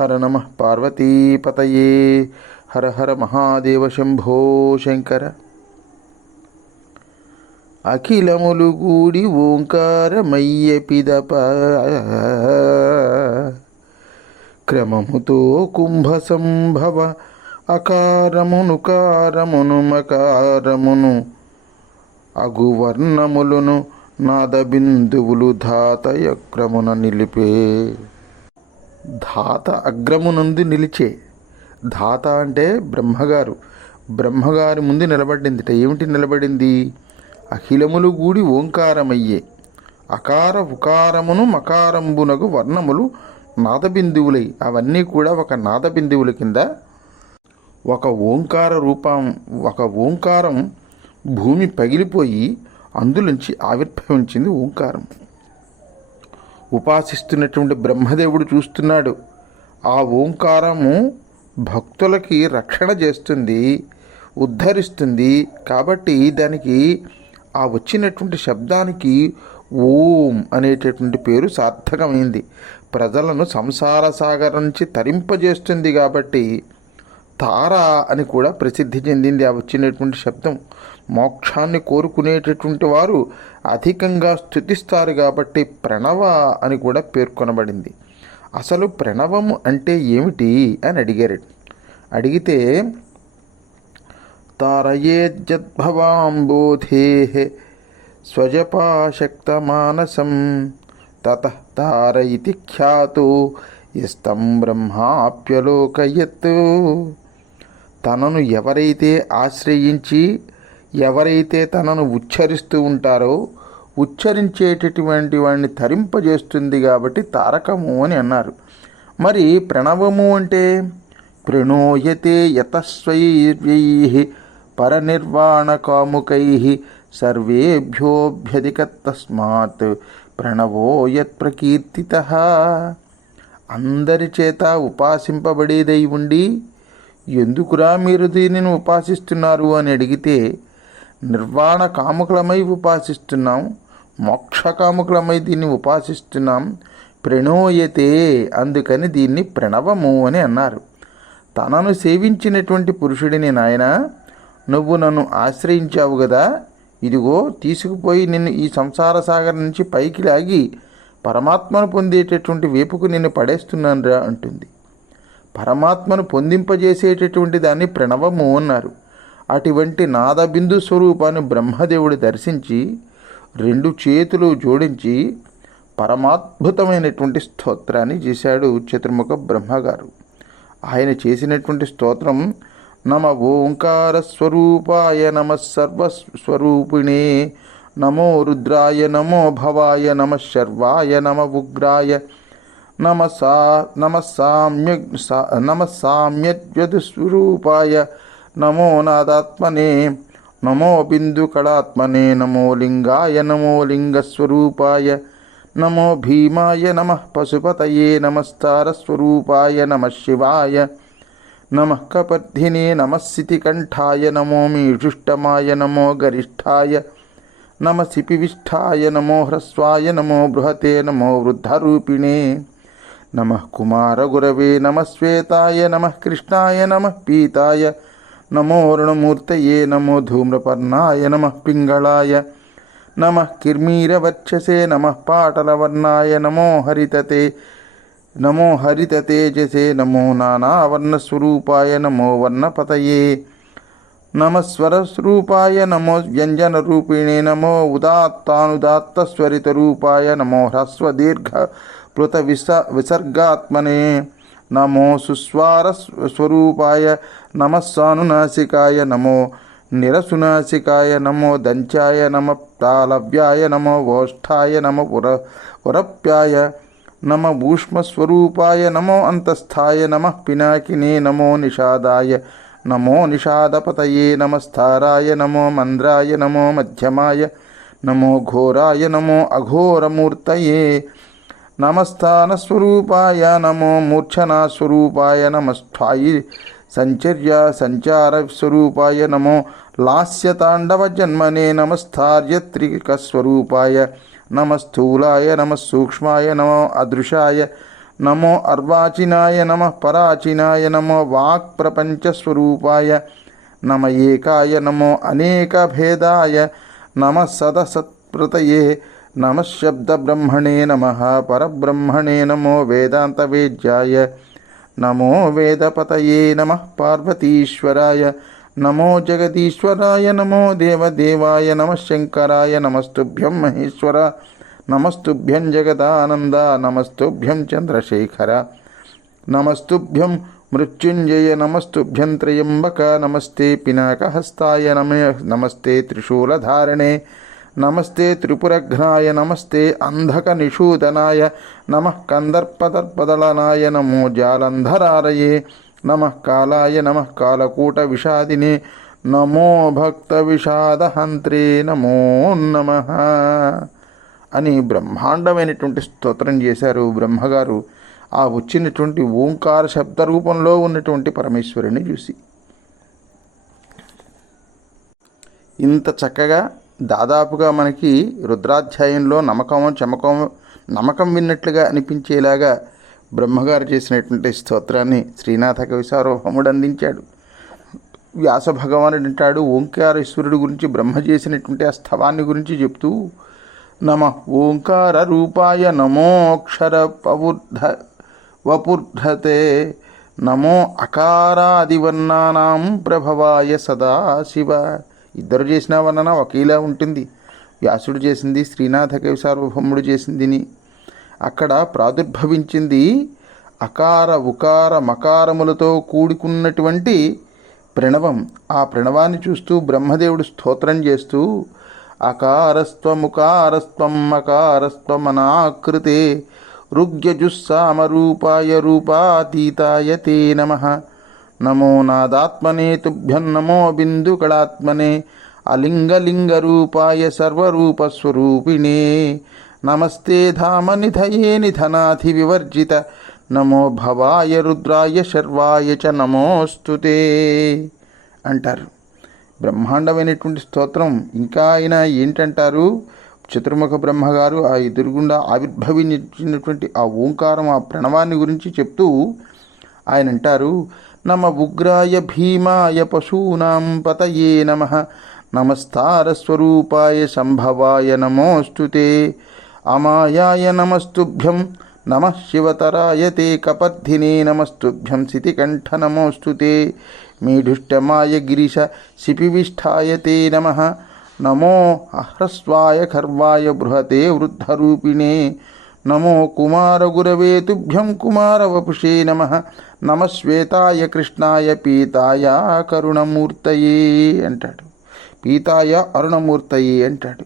హర నమ పార్వతీపతయే. హర హర మహాదేవ శంభో శంకర. అఖిలములు గూడి ఓంకారమయ్య పిదప. క్రమముతో కుంభ సంభవ అకారమును కారమును మకారమును అగువర్ణములను నాదబిందువులు ధాతయక్రమున నిలిపే. ధాత అగ్రమునందు నిలిచే. ధాత అంటే బ్రహ్మగారు. బ్రహ్మగారి ముందు నిలబడిందిట. ఏమిటి నిలబడింది? అఖిలములు గూడి ఓంకారమయ్యే. అకార ఉకారమును మకారంబునకు వర్ణములు నాదబిందువులై. అవన్నీ కూడా ఒక నాదబిందువుల కింద ఒక ఓంకార రూపం ఒక ఓంకారం భూమి పగిలిపోయి అందులోంచి ఆవిర్భవించింది ఓంకారం. ఉపాసిస్తున్నటువంటి బ్రహ్మదేవుడు చూస్తున్నాడు. ఆ ఓంకారము భక్తులకి రక్షణ చేస్తుంది ఉద్ధరిస్తుంది. కాబట్టి దానికి ఆ వచ్చినటువంటి శబ్దానికి ఓం అనేటటువంటి పేరు సార్థకమైంది. ప్రజలను సంసార సాగరం నుంచి తరింపజేస్తుంది కాబట్టి తార అని కూడా ప్రసిద్ధి చెందింది. ఆ వచ్చినటువంటి శబ్దం మోక్షాన్ని కోరుకునేటటువంటి వారు అధికంగా స్థుతిస్తారు కాబట్టి ప్రణవ అని కూడా పేర్కొనబడింది. అసలు ప్రణవము అంటే ఏమిటి అని అడిగారు. అడిగితే తారయేజ్జద్భవాంబోధే స్వజపాశక్తమానసం తత తార ఖ్యాతు ఖ్యాతో ఇస్తం బ్రహ్మాప్యలోకయత్. తనను ఎవరైతే ఆశ్రయించి ఎవరైతే తనను ఉచ్చరిస్తూ ఉంటారో ఉచ్చరించేటటువంటి వాడిని తరింపజేస్తుంది కాబట్టి తారకము అని అన్నారు. మరి ప్రణవము అంటే? ప్రణోయతే యతస్వైర్యై పరనిర్వాణ కాముకై సర్వేభ్యోభ్యధిక తస్మాత్ ప్రణవో యత్ ప్రకీర్తిత. అందరి చేత ఉపాసింపబడేదై ఉండి ఎందుకురా మీరు దీనిని ఉపాసిస్తున్నారు అని అడిగితే నిర్వాణ కాముకులమై ఉపాసిస్తున్నాం మోక్ష కాముకులమై దీన్ని ఉపాసిస్తున్నాం ప్రణోయతే అందుకని దీన్ని ప్రణవము అని అన్నారు. తనను సేవించినటువంటి పురుషుడిని నాయన నువ్వు నన్ను ఆశ్రయించావు కదా ఇదిగో తీసుకుపోయి నిన్ను ఈ సంసార సాగర్ నుంచి పైకి లాగి పరమాత్మను పొందేటటువంటి వేపుకు నిన్ను పడేస్తున్నానురా అంటుంది. పరమాత్మను పొందింపజేసేటటువంటి దాన్ని ప్రణవము అన్నారు. అటువంటి నాదబిందు స్వరూపాన్ని బ్రహ్మదేవుడు దర్శించి రెండు చేతులు జోడించి పరమాద్భుతమైనటువంటి స్తోత్రాన్ని చేశాడు చతుర్ముఖ బ్రహ్మగారు. ఆయన చేసినటువంటి స్తోత్రం నమ ఓంకార స్వరూపాయ నమ సర్వస్వరూపిణే నమో రుద్రాయ నమో భవాయ నమ శర్వాయ నమ ఉగ్రాయ నమ సా నమ నమో నాదాత్మనే నమో బిందుకళాత్మనే నమో లింగాయ నమో లింగస్వరూపాయ నమో భీమాయ నమ పశుపతయే నమస్తారస్వరూపాయ నమ శివాయ నమ కపర్ధినే నమశితికంఠాయ నమో మీషుష్టమాయ నమో గరిష్ఠాయ నమ సిపివిష్టాయ నమో హ్రస్వాయ నమో బృహతే నమో వృద్ధరూపిణే నమ కుమారగురవే నమ శ్వేతాయ నమ కృష్ణాయ నమ పీతాయ నమో రుణమూర్తయే నమో ధూమ్రపర్ణాయ నమ పింగళాయ నమ కిర్మీరవర్చసే నమ పాటలవర్ణాయ నమో హరితతే నమో హరితతేజసే నమో నానావర్ణస్వరూపాయ నమో వర్ణపతయే నమస్వరస్వరూపాయ నమో వ్యంజనరూపిణే నమో ఉదాత్తానుదాత్తస్వరితరూపాయ నమో హ్రస్వదీర్ఘ ప్లుత విస విసర్గాత్మనే. నమో సుస్వార స్వరూపాయ నమస్సానునాసికాయ నమో నిరసునాసికాయ నమో దంచాయ నమ తాళవ్యాయ నమో ఓష్ఠాయ నమ ఉర ఉరప్యాయ నమ ఊష్మస్వరూపాయ నమో అంతస్థాయ నమ పినాకినే నమో నిషాదాయ నమో నిషాదపతయే నమస్థారాయ నమో మంద్రాయ నమో మధ్యమాయ నమో ఘోరాయ నమో అఘోరమూర్తయే నమస్థానస్వరూపాయ నమో మూర్ఛనాస్వరూపాయ నమస్థాయి సంచర్య సంచార స్వరూపాయ నమో లాస్యతాండవ జన్మనే నమస్థార్యత్రికస్వరూపాయ నమ స్థూలాయ నమ సూక్ష్మాయ నమో అదృశాయ నమో అర్వాచినాయ నమ పరాచినాయ నమో వాక్ ప్రపంచస్వరూపాయ నమ ఏకాయ నమో అనేక భేదాయ నమ సదసత్ప్రతయే నమశబ్దబ్రహ్మణే నమ పరబ్రహ్మణే నమో వేదాంత వేద్యాయ నమో వేదపతయే నమ పార్వతీశ్వరాయ నమో జగదీశ్వరాయ నమో దేవదేవాయ నమ శంకరాయ నమస్తుభ్యం మహేశ్వర నమస్తుభ్యం జగదానంద నమస్తుభ్యం చంద్రశేఖర నమస్తుభ్యం మృత్యుంజయ నమస్తుభ్యం త్రయంబక నమస్తే పినాకహస్తాయ నమ నమస్తే త్రిశూలధారణే నమస్తే త్రిపురఘ్నాయ నమస్తే అంధక నిషూదనాయ నమ కందర్పదర్పదళనాయ నమో జాలంధరారయే నమ కాలాయ నమ కాలకూట విషాదినే నమో భక్త విషాదహంత్రే నమో నమ అని బ్రహ్మాండమైనటువంటి స్తోత్రం చేశారు బ్రహ్మగారు. ఆ వచ్చినటువంటి ఓంకార శబ్ద రూపంలో ఉన్నటువంటి పరమేశ్వరుని చూసి. ఇంత చక్కగా దాదాపుగా మనకి రుద్రాధ్యాయంలో నమ్మకం చమకం నమ్మకం విన్నట్లుగా అనిపించేలాగా బ్రహ్మగారు చేసినటువంటి స్తోత్రాన్ని శ్రీనాథ కవిసారోహముడు అందించాడు. వ్యాస భగవానుడు అంటాడు ఓంకారేశ్వరుడు గురించి బ్రహ్మ చేసినటువంటి ఆ స్థవాన్ని గురించి చెప్తూ నమ ఓంకార రూపాయ నమోక్షర పవుర్ధ వపుర్ధతే నమో అకారాదివర్ణానాం ప్రభవాయ సదాశివ ఇద్దరు చేసిన వర్ణన ఒకేలా ఉంటుంది. వ్యాసుడు చేసింది శ్రీనాథ కవి సార్వభౌముడు చేసిందిని. అక్కడ ప్రాదుర్భవించింది అకార ఉకార మకారములతో కూడుకున్నటువంటి ప్రణవం. ఆ ప్రణవాన్ని చూస్తూ బ్రహ్మదేవుడు స్తోత్రం చేస్తూ అకారస్త్వముకారస్త్వం మకారస్త్వమనాకృతే రుగ్యజుస్సామరూపాయ రూపాతీతాయ తే నమ. నమో నాదాత్మనే తుభ్యం నమో బిందుకళాత్మనే అలింగలింగరూపాయ సర్వరూపస్వరూపిణే. నమస్తే ధామనిధయే నిధనాథి వివర్జిత నమో భవాయ రుద్రాయ శర్వాయ చ నమోస్తుతే అంటారు. బ్రహ్మాండమైనటువంటి స్తోత్రం. ఇంకా ఆయన ఏంటంటారు? చతుర్ముఖ బ్రహ్మగారు ఆ ఎదురుగుండా ఆవిర్భవించినటువంటి ఆ ఓంకారం ఆ ప్రణవాన్ని గురించి చెప్తూ ఆయన అంటారు నమ ఉగ్రాయ భీమాయ పశూనాం పతయే నమ నమస్తారస్వరూపాయ సంభవాయ నమోస్తుతే అమాయాయ నమస్తుభ్యం నమ శివతరాయ తే కపర్ధినే నమస్తుభ్యం శితికంఠ నమోస్తుతే మీఢుష్టమాయ గిరిశ శిపివిష్ఠాయ తే నమ నమో అహ్రస్వాయ ఖర్వాయ బృహతే వృద్ధరూపిణే నమో కుమారగురవే తుభ్యం కుమారవపుషే నమ. నమ శ్వేతాయ కృష్ణాయ పీతాయ కరుణమూర్తయే అంటాడు. పీతాయ అరుణమూర్తయే అంటాడు.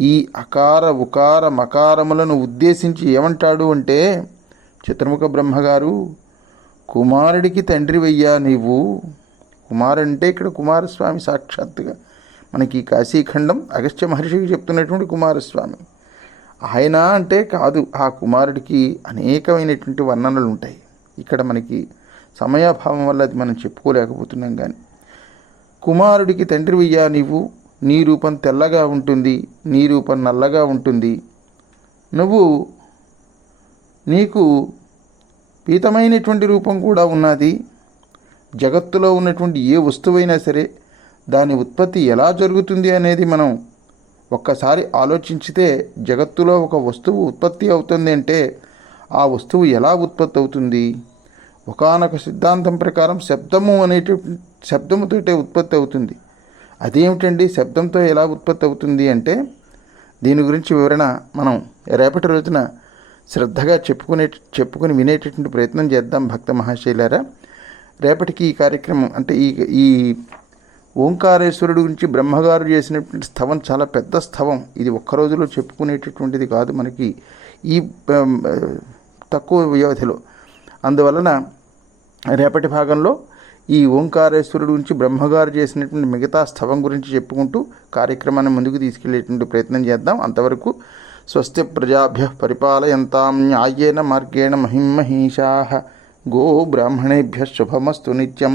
ఈ అకార ఉకార మకారములను ఉద్దేశించి ఏమంటాడు అంటే చతుర్ముఖ బ్రహ్మగారు కుమారుడికి తండ్రివయ్యా నీవు. కుమారంటే ఇక్కడ కుమారస్వామి సాక్షాత్తుగా. మనకి కాశీఖండం అగస్త్య మహర్షికి చెప్తున్నటువంటి కుమారస్వామి. ఆయన అంటే కాదు. ఆ కుమారుడికి అనేకమైనటువంటి వర్ణనలు ఉంటాయి. ఇక్కడ మనకి సమయాభావం వల్ల అది మనం చెప్పుకోలేకపోతున్నాం కానీ కుమారుడికి తండ్రివయ్యా నీవు నీ రూపం తెల్లగా ఉంటుంది నీ రూపం నల్లగా ఉంటుంది. నువ్వు నీకు పీతమైనటువంటి రూపం కూడా ఉన్నది. జగత్తులో ఉన్నటువంటి ఏ వస్తువైనా సరే దాని ఉత్పత్తి ఎలా జరుగుతుంది అనేది మనం ఒక్కసారి ఆలోచించితే జగత్తులో ఒక వస్తువు ఉత్పత్తి అవుతుంది అంటే ఆ వస్తువు ఎలా ఉత్పత్తి అవుతుంది? ఒకానొక సిద్ధాంతం ప్రకారం శబ్దము అనేటి శబ్దముతోటే ఉత్పత్తి అవుతుంది. అదేమిటండి శబ్దంతో ఎలా ఉత్పత్తి అవుతుంది అంటే? దీని గురించి వివరణ మనం రేపటి రోజున శ్రద్ధగా చెప్పుకునే చెప్పుకుని వినేటటువంటి ప్రయత్నం చేద్దాం భక్త మహాశైలారా. రేపటికి ఈ కార్యక్రమం అంటే ఈ ఈ ఓంకారేశ్వరుడు గురించి బ్రహ్మగారు చేసినటువంటి స్థవం చాలా పెద్ద స్థవం. ఇది ఒక్క రోజులో చెప్పుకునేటటువంటిది కాదు మనకి. ఈ తక్కువ వ్యవధిలో. అందువలన రేపటి భాగంలో ఈ ఓంకారేశ్వరుడు గురించి బ్రహ్మగారు చేసినటువంటి మిగతా స్థవం గురించి చెప్పుకుంటూ కార్యక్రమాన్ని ముందుకు తీసుకెళ్ళేటువంటి ప్రయత్నం చేద్దాం. అంతవరకు స్వస్తి ప్రజాభ్య పరిపాలయంతాం న్యాయేన మార్గేణ మహిమహీషా గో బ్రాహ్మణేభ్య శుభమస్తు నిత్యం.